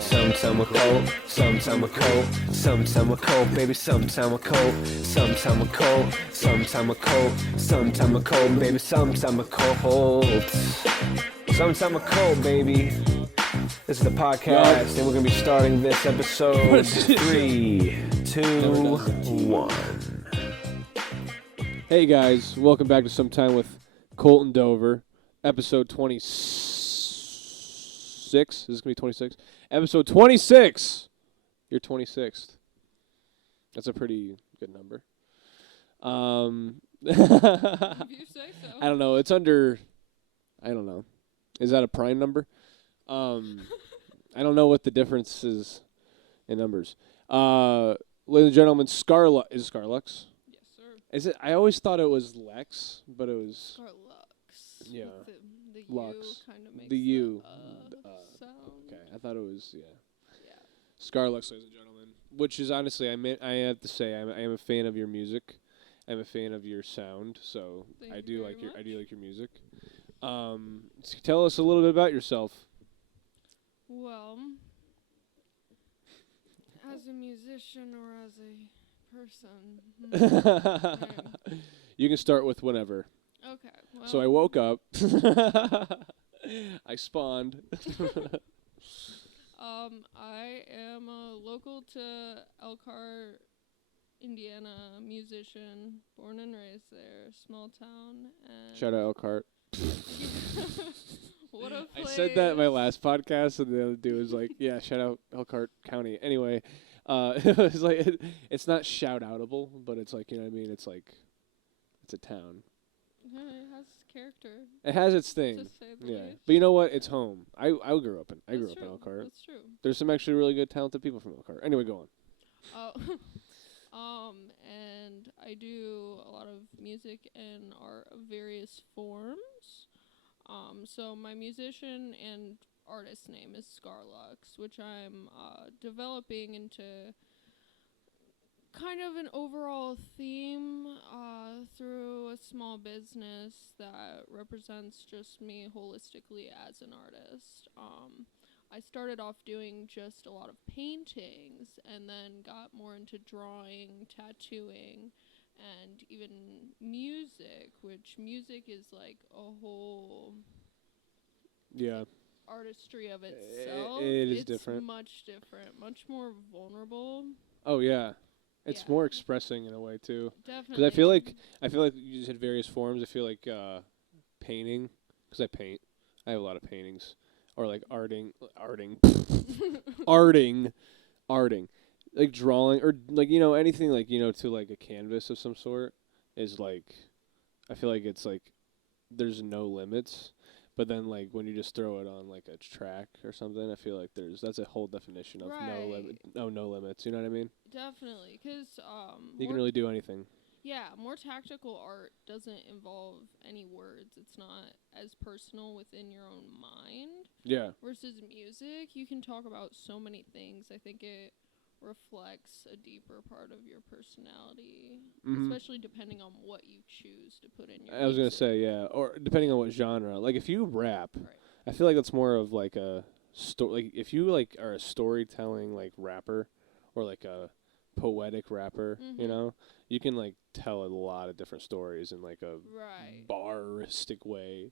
Sometime we're cold, sometime we're cold, sometime we're cold, baby, sometime we're cold, sometime we're cold, sometime we're cold, sometime we're cold, baby, sometime we're cold. Sometime we're cold, baby. This is the podcast, and we're going to be starting this episode 3, 2, 1. Hey guys, welcome back to Sometime with Colton Dover, episode 26. Is this going to be 26? Episode 26! You're 26th. That's a pretty good number. If you say so. I don't know. It's under... I don't know. Is that a prime number? I don't know what the difference is in numbers. Ladies and gentlemen, Scarluux. Is it Scarluxx? Yes, sir. Is it? I always thought it was Lex, but it was... Scarluxx. Yeah. The Lux. U kind of makes The U. sound. Okay, I thought it was, yeah. Yeah. Scarluxx, ladies and gentlemen. Which is honestly, I have to say, I am a fan of your music. I'm a fan of your sound, so Thank I you do very like your much. music. So tell us a little bit about yourself. Well, as a musician or as a person. You can start with whenever. Okay. Well, So I woke up. I spawned. I am a local to Elkhart, Indiana musician, born and raised there, small town. And Shout out Elkhart. What a I place. said that in my last podcast, and the other dude was like, "Yeah, shout out Elkhart County." Anyway, it was like it's not shout outable, but it's like, you know what I mean. It's like it's a town. It has character. It has its thing. To say the Yeah, least. but you know what? It's home. I grew up in That's true. Elkhart. That's true. There's some actually really good, talented people from Elkhart. Anyway, go on. And I do a lot of music and art of various forms. So my musician and artist name is Scarluxx, which I'm developing into kind of an overall theme through a small business that represents just me holistically as an artist. I started off doing just a lot of paintings and then got more into drawing, tattooing, and even music, which music is like a whole Yeah, artistry of itself. it is it's different. Much different, much more vulnerable. Oh yeah, it's Yeah. more expressing in a way too. Definitely. Because I feel like you just had various forms. I feel like painting, because I paint. I have a lot of paintings, or like arting, like drawing, or like, you know, anything like, you know, to like a canvas of some sort is like, I feel like it's like there's no limits. But then like when you just throw it on like a track or something, I feel like that's a whole definition of no limits. You know what I mean? Definitely, because You can really do anything. yeah, more tactical art doesn't involve any words. It's not as personal within your own mind. Yeah. Versus music, you can talk about so many things. I think it reflects a deeper part of your personality, especially depending on what you choose to put in your I was gonna music. say, yeah, or depending on what genre. Like if you rap, Right. I feel like it's more of like a like if you like are a storytelling like rapper or like a poetic rapper, you know, you can like tell a lot of different stories in like a Right. baristic way.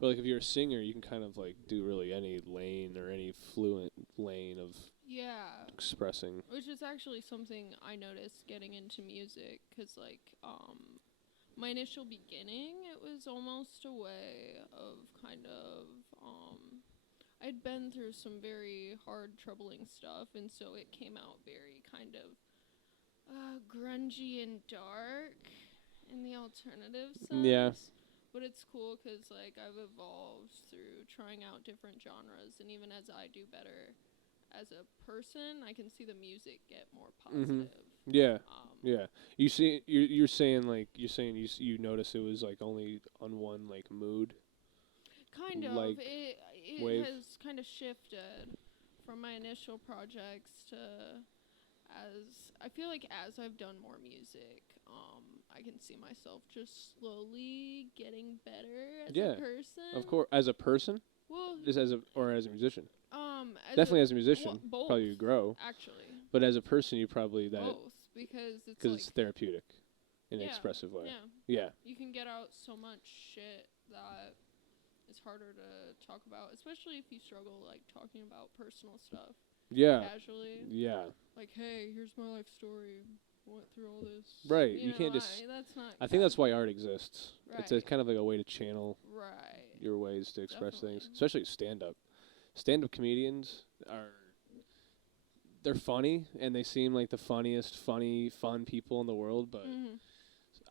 But like if you're a singer, you can kind of like do really any lane or any fluent lane of Yeah. expressing. Which is actually something I noticed getting into music, 'cause like my initial beginning, it was almost a way of kind of I'd been through some very hard, troubling stuff, and so it came out very kind of grungy and dark in the alternative sense. Yeah. But it's cool 'cause like I've evolved through trying out different genres, and even as I do better as a person, I can see the music get more positive. Yeah. Yeah. You see, you're saying you notice it was like only on one like mood. Kind of. Like it wave. has kind of shifted from my initial projects to as I feel like as I've done more music, I can see myself just slowly getting better as a person. Of course, as a person, Well, just as a musician. Definitely as a musician, both, probably you grow. actually. But as a person, you probably that Both, because it's because like it's therapeutic in an Yeah, expressive way. yeah, Yeah. you can get out so much shit that it's harder to talk about, especially if you struggle like talking about personal stuff Yeah. casually. Yeah. Like, hey, here's my life story. Went through all this. Right. You You can't know, just. that's not. I think that's why art exists. It's a Right. kind of like a way to channel Right. your ways to express things, Definitely. especially stand up. Stand up comedians they're funny and they seem like the funniest, fun people in the world, but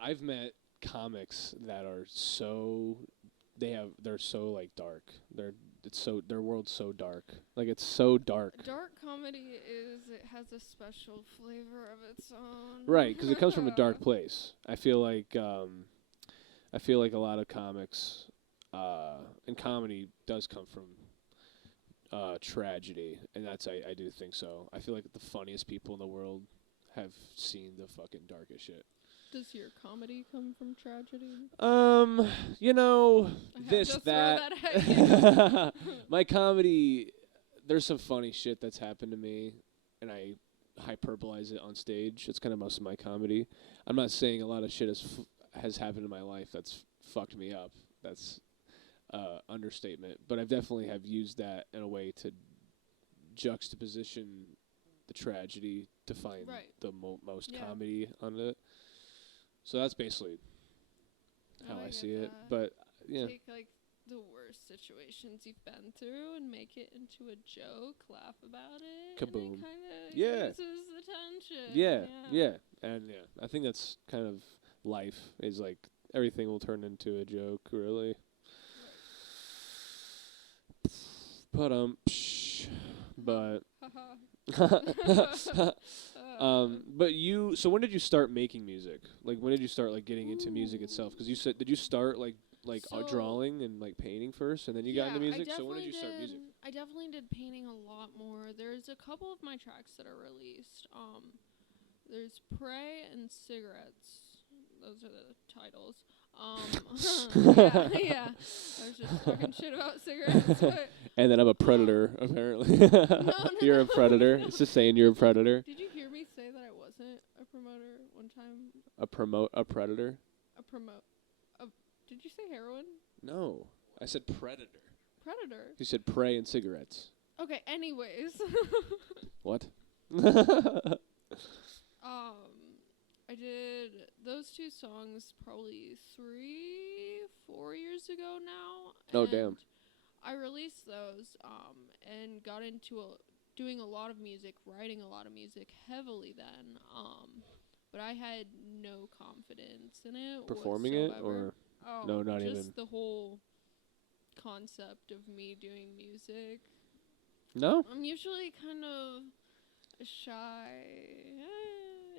I've met comics that are they're so like dark. Their world's so dark. Like it's so dark. Dark comedy it has a special flavor of its own. Right, because it comes from a dark place. I feel like a lot of comics and comedy does come from tragedy, and that's I do think so. I feel like the funniest people in the world have seen the fucking darkest shit. Does your comedy come from tragedy? You know, I had this to throw that. at you. My comedy, there's some funny shit that's happened to me, and I hyperbolize it on stage. It's kind of most of my comedy. I'm not saying a lot of shit has happened in my life that's fucked me up. That's understatement. But I've definitely have used that in a way to juxtaposition the tragedy to find Right. the most Yeah. comedy on it. So that's basically how I get see it. that. But yeah, Take like the worst situations you've been through and make it into a joke, laugh about it. Kaboom. And it kind of Yeah. uses the tension. yeah, and yeah, I think that's kind of life is like everything will turn into a joke, really. But Haha. but you. So when did you start making music? Like when did you start like getting into music itself? Because you said did you start like So- drawing and like painting first, and then you got into music? So when did you start music? I definitely did painting a lot more. There's a couple of my tracks that are released. There's Pray and Cigarettes. Those are the titles. Yeah. I was just talking shit about cigarettes, but And then I'm a predator, apparently. no, You're a no. predator. It's just saying you're a predator. Did you hear me say that I wasn't a promoter one time? A predator? Did you say heroin? No, I said predator. Predator. You said prey and cigarettes. Okay, anyways. What? I did those two songs probably 3-4 years ago now. Oh, and damn. I released those and got into doing a lot of music, writing a lot of music heavily then. But I had no confidence in it. Performing it whatsoever. or no, not just even. the whole concept of me doing music. No? I'm usually kind of shy.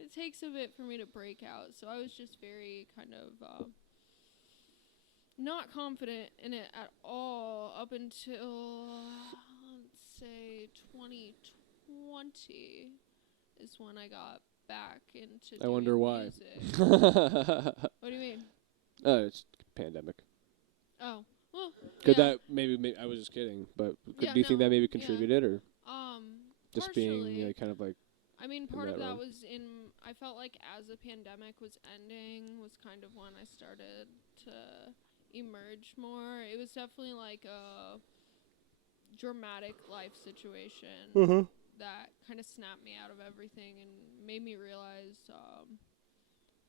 It takes a bit for me to break out, so I was just very kind of not confident in it at all up until, let's say, 2020 is when I got back into I wonder doing why. music. What do you mean? It's pandemic. Oh, well, Could yeah. that maybe I was just kidding, but Yeah, do you think no, that maybe yeah. contributed or just partially. being kind of like I mean, part of that that realm. was I felt like as the pandemic was ending was kind of when I started to emerge more. It was definitely like a dramatic life situation that kind of snapped me out of everything and made me realize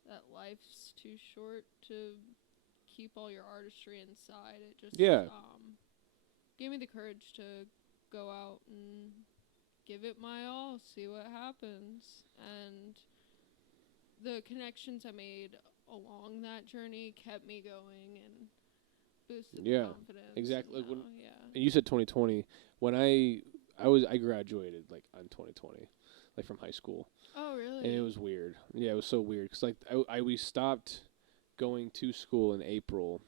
that life's too short to keep all your artistry inside. It just gave me the courage to go out and give it my all, see what happens. And the connections I made along that journey kept me going and boosted the confidence. Exactly. You Like know, and you said 2020. When I graduated like on 2020, like from high school. Oh, really? And it was weird. Yeah, it was so weird because like we stopped going to school in April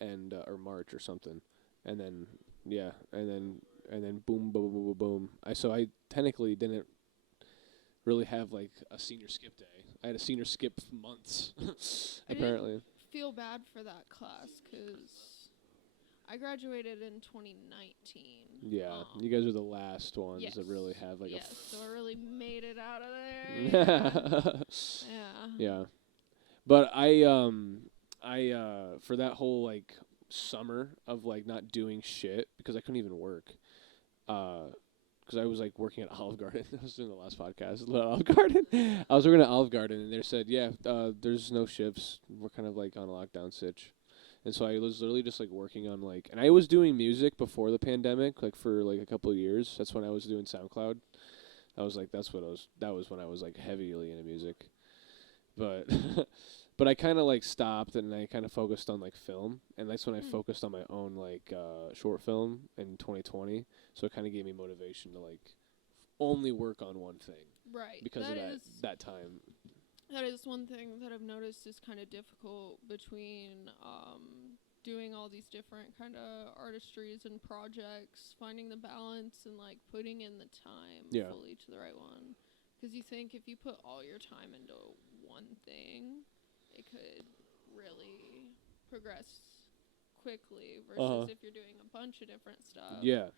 and or March or something, and then and then boom, boom, boom, boom, boom. I technically didn't really have like a senior skip day. I had a senior skip months, apparently. Feel bad for that class because I graduated in 2019. Yeah, you guys are the last ones yes. that really have like yes, so I really made it out of a. there. Yeah, but I for that whole like summer of like not doing shit because I couldn't even work. Because I was like working at Olive Garden. I was doing the last podcast at Olive Garden. I was working at Olive Garden, and they said, "Yeah, there's no shifts. We're kind of like on a lockdown sitch." And so I was literally just like working on like, and I was doing music before the pandemic, like for like a couple of years. That's when I was doing SoundCloud. I was like, that was when I was like heavily into music. But but I kind of like stopped and I kind of focused on like film, and that's when I focused on my own like short film in 2020. So it kind of gave me motivation to like only work on one thing. Right. Because of that time. That is one thing that I've noticed is kind of difficult between doing all these different kind of artistries and projects, finding the balance and like putting in the time fully to the right one. Because you think if you put all your time into one thing, it could really progress quickly versus if you're doing a bunch of different stuff. Yeah.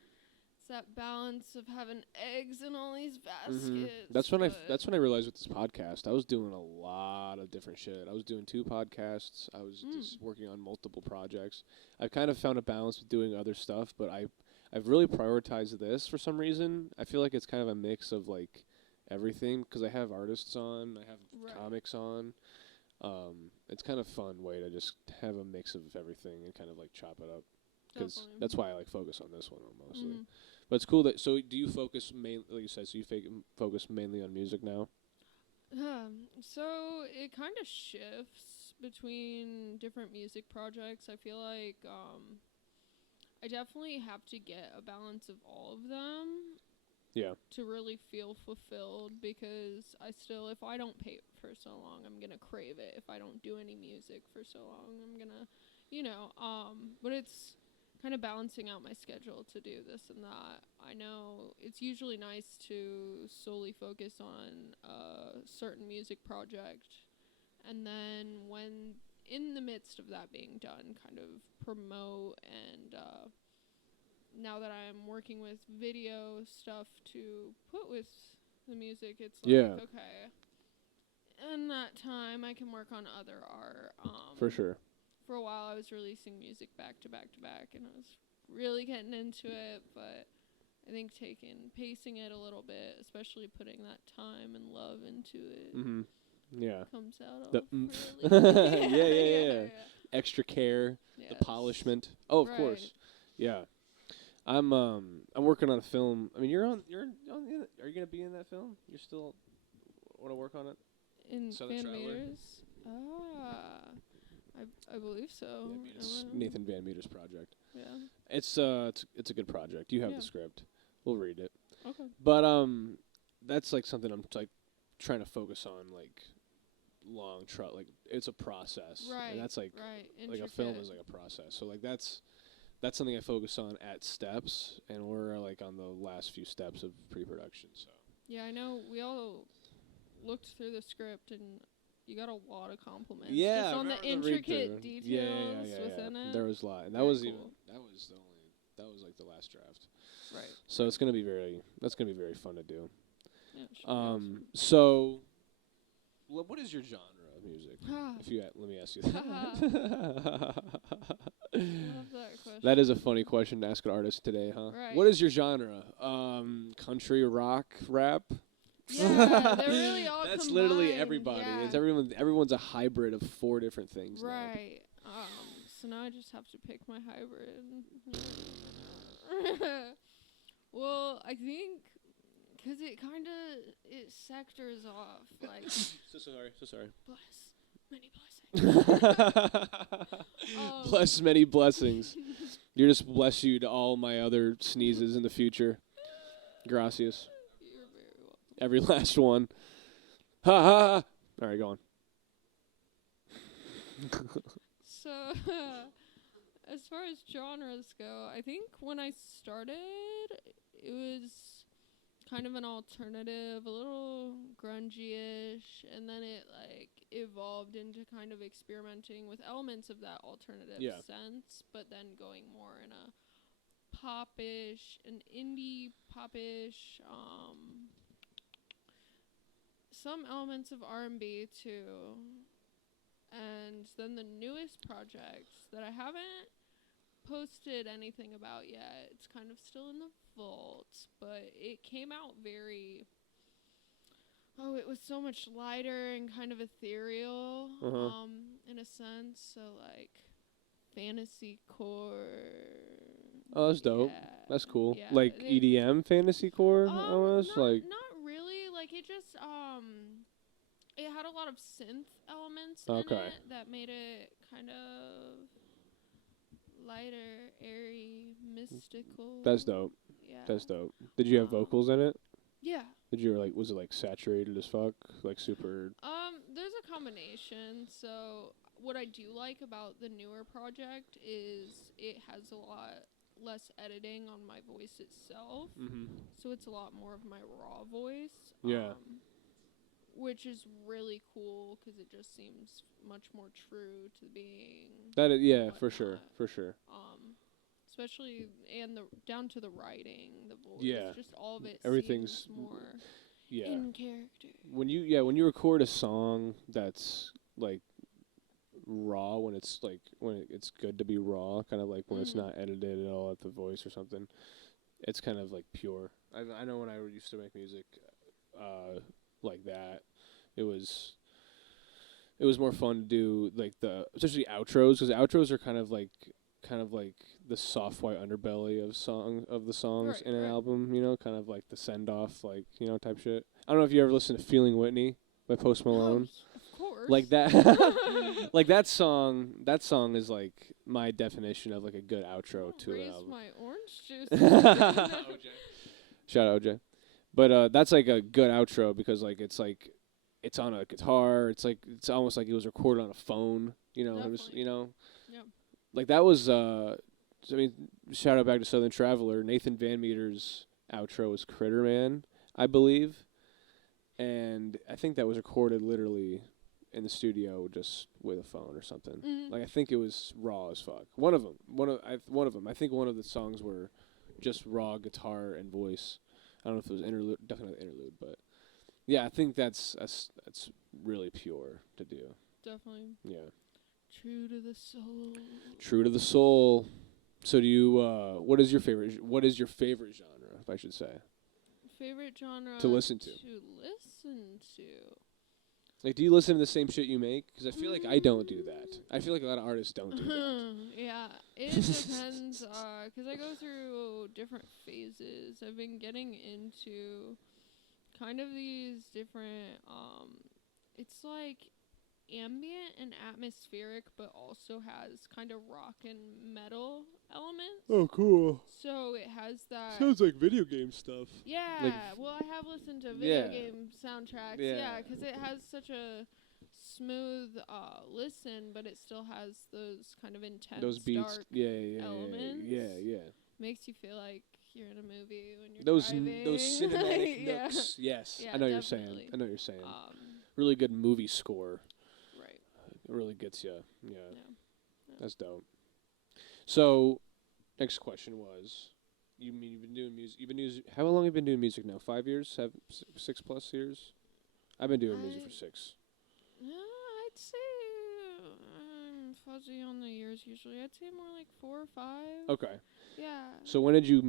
It's that balance of having eggs in all these baskets. That's when I realized with this podcast, I was doing a lot of different shit. I was doing 2 podcasts. I was just working on multiple projects. I've kind of found a balance with doing other stuff, but I've really prioritized this for some reason. I feel like it's kind of a mix of like everything because I have artists on, I have comics on. It's kind of a fun way to just have a mix of everything and kind of like chop it up. Because that's why I like focus on this one mostly. But it's cool that, so do you focus mainly, like you said, so you focus mainly on music now? So it kind of shifts between different music projects. I feel like I definitely have to get a balance of all of them. Yeah. To really feel fulfilled, because if I don't paint for so long, I'm gonna crave it. If I don't do any music for so long, I'm gonna, but it's kind of balancing out my schedule to do this and that. I know it's usually nice to solely focus on a certain music project, and then when in the midst of that being done, kind of promote and now that I'm working with video stuff to put with the music, it's like, okay, in that time I can work on other art. For sure. For a while I was releasing music back to back to back, and I was really getting into it, but I think pacing it a little bit, especially putting that time and love into it, comes out really yeah. Extra care, the polishment. Oh, of course. Yeah. I'm working on a film. I mean, you're on are you going to be in that film? You still want to work on it? In Van Meters? I believe so. Yeah, it's Nathan Van Meter's project. Yeah. It's a good project. You have the script. We'll read it. Okay. But that's like something I'm like trying to focus on, like like it's a process. Right. And that's like a film is like a process. So like that's something I focus on at steps, and we're like on the last few steps of pre-production. So. Yeah, I know we all looked through the script and you got a lot of compliments. Yeah, just on the intricate details within it. There was a lot, and that was like the last draft. Right. So it's gonna be very fun to do. Yeah, awesome. So, what is your genre of music? Let me ask you that. Love that question. That is a funny question to ask an artist today, huh? Right. What is your genre? Country, rock, rap? Yeah, they're really all That's combined. Literally everybody. Yeah. It's everyone's a hybrid of 4 different things. Right. So now I just have to pick my hybrid. Well, I think because it kind of sectors off, like. So sorry. Bless many blessings. Bless many blessings. You just bless you to all my other sneezes in the future. Gracias. You're very welcome. Every last one. Ha ha ha. All right, go on. So, as far as genres go, I think when I started, it was kind of an alternative, a little grungy-ish, and then it like evolved into kind of experimenting with elements of that alternative sense, but then going more in a popish, an indie popish, some elements of R&B too. And then the newest project that I haven't posted anything about yet, it's kind of still in the vault, but it came out very, it was so much lighter and kind of ethereal, in a sense. So like fantasy core. Oh, that's dope. That's cool. Yeah, Like EDM fantasy core almost? Not, Like not really. Like it just it had a lot of synth elements in it that made it kind of lighter, airy, mystical. That's dope. Yeah. That's dope. Did you have vocals in it? Yeah. Did you like, was it like saturated as fuck? Like super? There's a combination. So what I do like about the newer project is it has a lot less editing on my voice itself. So it's a lot more of my raw voice. Yeah. Which is really cool because it just seems much more true to being. That is, yeah, for sure. Especially and the down to the writing, the voice, just all of it. Everything's seems more in character. When you record a song that's like raw, when it's good to be raw, kind of like when it's not edited at all at the voice or something, it's kind of like pure. I know when I used to make music like that, it was more fun to do like especially outros, because outros are kind of like the soft white underbelly of the songs in an album, kind of like the send off, like, type shit. I don't know if you ever listened to Feeling Whitney by Post Malone. Of course. Like that like that song is like my definition of like a good outro to an album. My orange juice. OJ. Shout out OJ. But that's like a good outro because like it's on a guitar, it's almost like it was recorded on a phone, Like that was shout out back to Southern Traveler. Nathan Van Meter's outro was Critter Man, I believe. And I think that was recorded literally in the studio just with a phone or something. Like I think it was raw as fuck. One of them. I think one of the songs were just raw guitar and voice. I don't know if it was interlude, definitely interlude, but yeah, I think that's really pure to do. Definitely. Yeah. True to the soul. True to the soul. So do you what is your favorite genre, if I should say? Favorite genre to listen to. Like, do you listen to the same shit you make? Because I feel like I don't do that. I feel like a lot of artists don't do that. Yeah, it depends. Because I go through different phases. I've been getting into kind of these different, it's like ambient and atmospheric, but also has kind of rock and metal elements. Oh, cool. So it has that. Sounds like video game stuff. Yeah, well, I have listened to video game soundtracks. Yeah, because it has such a smooth listen, but it still has those kind of intense, those beats, dark elements. Yeah. Makes you feel like you're in a movie when you're those driving. Those cinematic nooks. Yes, yeah, I know definitely. what you're saying. Really good movie score. Right. It really gets you. Yeah. That's dope. So, next question was, you've been doing music. How long have you been doing music now? 5 years? 6+ years? I've been doing music for 6. I'd say I'm fuzzy on the years usually. I'd say more like 4 or 5. Okay. Yeah. So when did you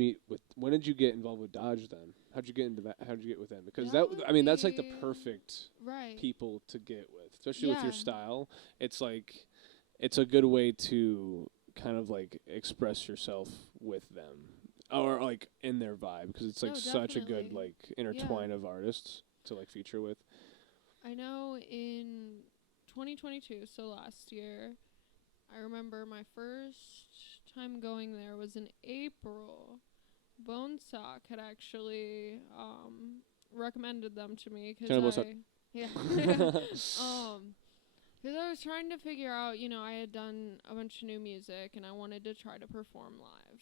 get involved with Dodge then? How'd you get into that? How'd you get with them? Because that's like the perfect people to get with, especially with your style. It's like, it's a good way to kind of like express yourself with them, or like in their vibe, because it's like such a good like intertwine of artists to like feature with. I know in 2022, so last year, I remember my first time going there was in April. Bonesock had actually recommended them to me because because I was trying to figure out, I had done a bunch of new music and I wanted to try to perform live,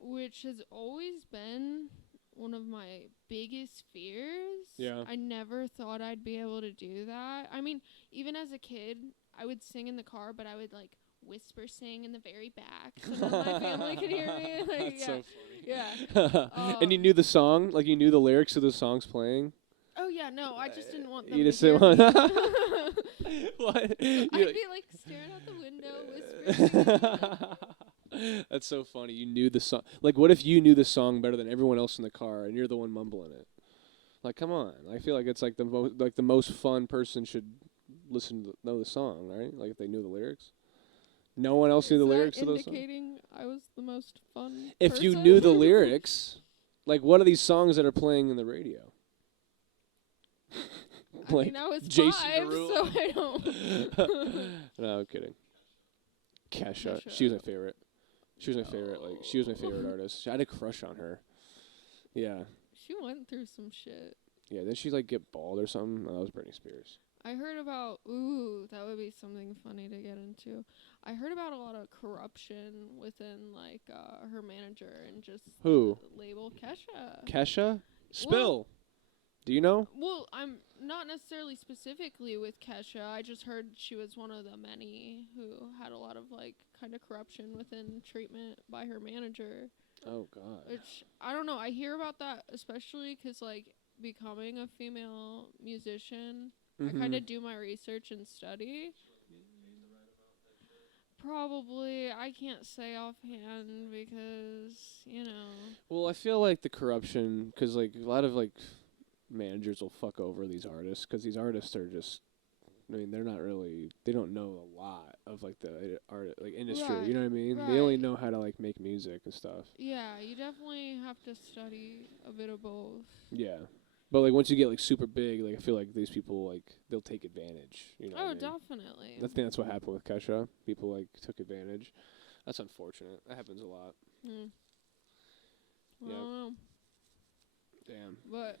which has always been one of my biggest fears. Yeah. I never thought I'd be able to do that. I mean, even as a kid, I would sing in the car, but I would like whisper sing in the very back so none of my family could hear me. Like, That's yeah. so funny. Yeah. And you knew the song? Like, you knew the lyrics of the songs playing? Oh yeah, no, I just didn't want them You to just hear didn't me. want What? I'd You're be like staring out the window, whispering. That's so funny. You knew the song. Like, what if you knew the song better than everyone else in the car, and you're the one mumbling it? Like, come on. I feel like it's like the most fun person should know the song, right? Like, if they knew the lyrics. No one else knew the lyrics to those songs. Indicating I was the most fun. If you person? knew the lyrics, like, what are these songs that are playing in the radio? I mean, I was Jason 5, Derulo. so I don't. No, I'm kidding. Kesha. She was my favorite. She was my favorite. Like, she was my favorite artist. I had a crush on her. Yeah. She went through some shit. Yeah. Didn't she like get bald or something? Oh, that was Britney Spears. I heard about. Ooh, that would be something funny to get into. I heard about a lot of corruption within like her manager and just Who? the label Kesha. Kesha? Spill. Do you know? Well, I'm not necessarily specifically with Kesha. I just heard she was one of the many who had a lot of like kind of corruption within treatment by her manager. Oh God. Which I don't know. I hear about that especially 'cause like becoming a female musician, I kind of do my research and study. Probably. I can't say offhand because, you know. Well, I feel like the corruption, 'cause like a lot of like managers will fuck over these artists, 'cause these artists are just, I mean, they're not really, they don't know a lot of like the art like industry. Right, You know what I mean? right. They only know how to like make music and stuff. Yeah, you definitely have to study a bit of both. Yeah. But like once you get like super big, like I feel like these people like they'll take advantage. You know? Oh, what I mean? definitely. I think that's what happened with Kesha. People like took advantage. That's unfortunate. That happens a lot. Mm. I Yeah. don't know. Damn. But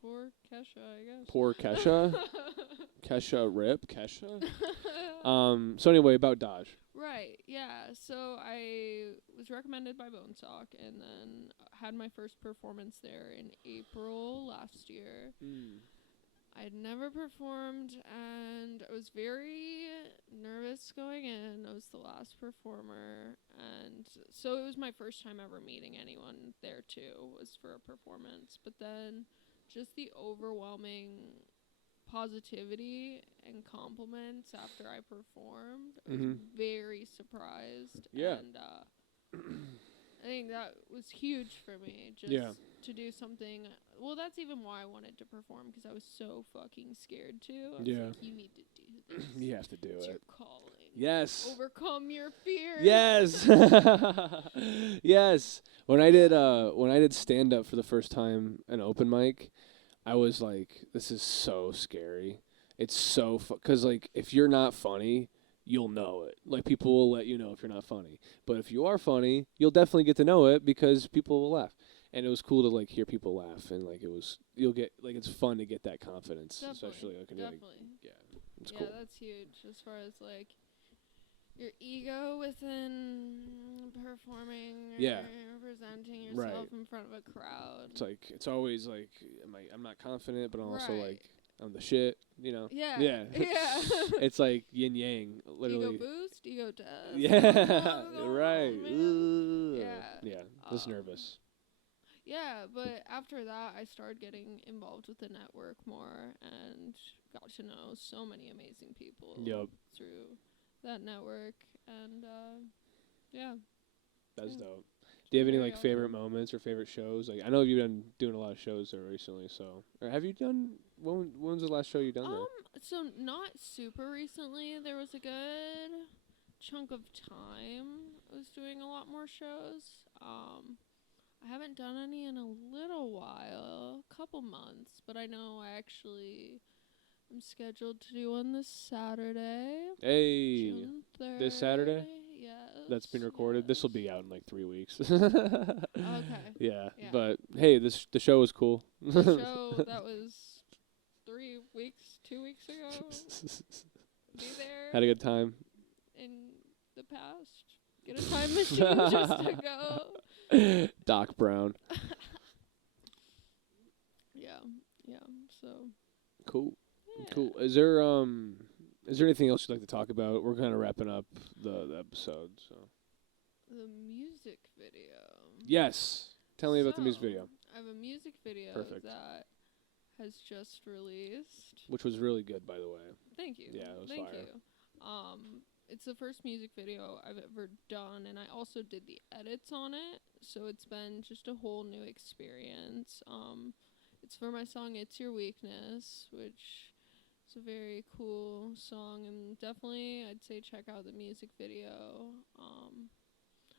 poor Kesha, I guess. Poor Kesha. Kesha rip. Kesha. So anyway, about Dodge. Right, yeah. So I was recommended by Bonesock and then had my first performance there in April last year. I'd never performed and I was very nervous going in. I was the last performer and so it was my first time ever meeting anyone there too, was for a performance. But then just the overwhelming positivity and compliments after I performed. I was very surprised. Yeah. And I think that was huge for me. Just to do something. Well, that's even why I wanted to perform, because I was so fucking scared to. I was like, you need to do this. You have to do It's it. your calling. Yes. Overcome your fears. Yes. Yes. When I did stand up for the first time, an open mic, I was like, this is so scary. It's so 'cause like if you're not funny, you'll know it. Like people will let you know if you're not funny. But if you are funny, you'll definitely get to know it because people will laugh. And it was cool to like hear people laugh, and like you'll get like it's fun to get that confidence, especially like when you're like, it's cool. Yeah, that's huge as far as like your ego within performing or presenting yourself in front of a crowd. It's like it's always like I'm not confident, but I'm also like I'm the shit, you know. Yeah. Yeah. It's like yin yang, literally. Ego boost, ego death. Yeah. Oh, Right. man. Yeah. Just nervous. Yeah, but after that, I started getting involved with the network more and got to know so many amazing people through that network. And, yeah. That's dope. Do you have any, like, favorite moments or favorite shows? Like, I know you've been doing a lot of shows there recently, so. Or have you done, when was the last show you done there? So not super recently. There was a good chunk of time I was doing a lot more shows. I haven't done any in a little while, a couple months, but I know I actually am scheduled to do one this Saturday. Hey, June 3rd. this Saturday? Yes. That's been recorded. This will be out in like 3 weeks. Okay. Yeah, but hey, the show was cool. The show that was 2 weeks ago. Be there. Had a good time. In the past. Get a time machine just to go. Doc Brown. Yeah. So Cool. yeah. Cool. Is there anything else you'd like to talk about? We're kind of wrapping up the episode. So The music video. yes, tell me about the music So, video, I have a music video Perfect. that has just released. which was really good, by the way. Thank you. Yeah, it was Thank fire. you. It's the first music video I've ever done, and I also did the edits on it, so it's been just a whole new experience. It's for my song "It's Your Weakness," which is a very cool song, and definitely I'd say check out the music video.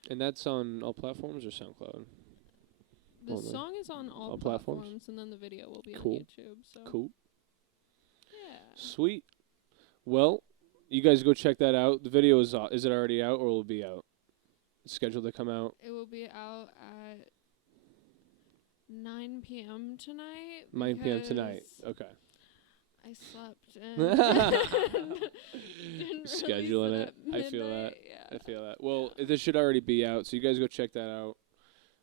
And that's on all platforms or SoundCloud? The Only. song is on all All platforms? platforms, and then the video will be Cool. on YouTube. So Cool. yeah. Sweet. Well, you guys go check that out. The video is it already out or will it be out? It's scheduled to come out It will be out at 9 p.m. tonight. 9 p.m. tonight. because Okay. I slept and didn't Scheduling release it. at I feel that. midnight. Yeah. I feel that. Well, this should already be out, so you guys go check that out.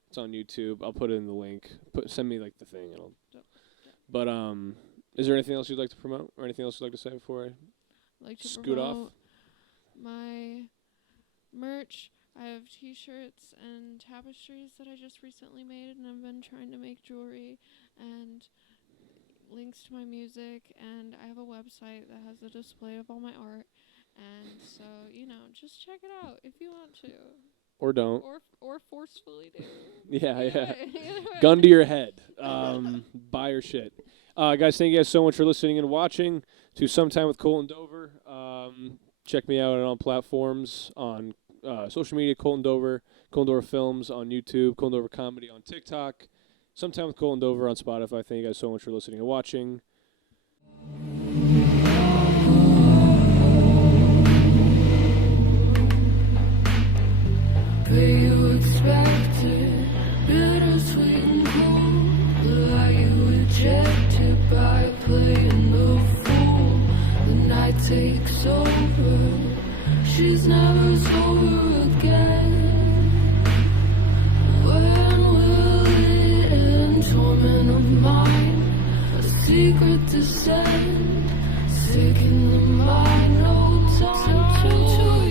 It's on YouTube. I'll put it in the link. Send me like the thing and I'll. Yep. But is there anything else you'd like to promote or anything else you'd like to say before I Like to scoot off? promote my merch. I have t-shirts and tapestries that I just recently made, and I've been trying to make jewelry and links to my music, and I have a website that has a display of all my art. And so, just check it out if you want to, Or don't? or forcefully do. Yeah, Either yeah. way, either way. Gun to your head. Buy your shit. Guys, thank you guys so much for listening and watching to Sometime with Colton Dover. Check me out on all platforms on social media, Colton Dover Films on YouTube, Colton Dover Comedy on TikTok, Sometime with Colton Dover on Spotify. Thank you guys so much for listening and watching. You expected bittersweet and cold, but are you rejected by playing the fool? The night takes over, she's never sober again. When will it end? Torment of mine, a secret descent, sick in the mind, no time to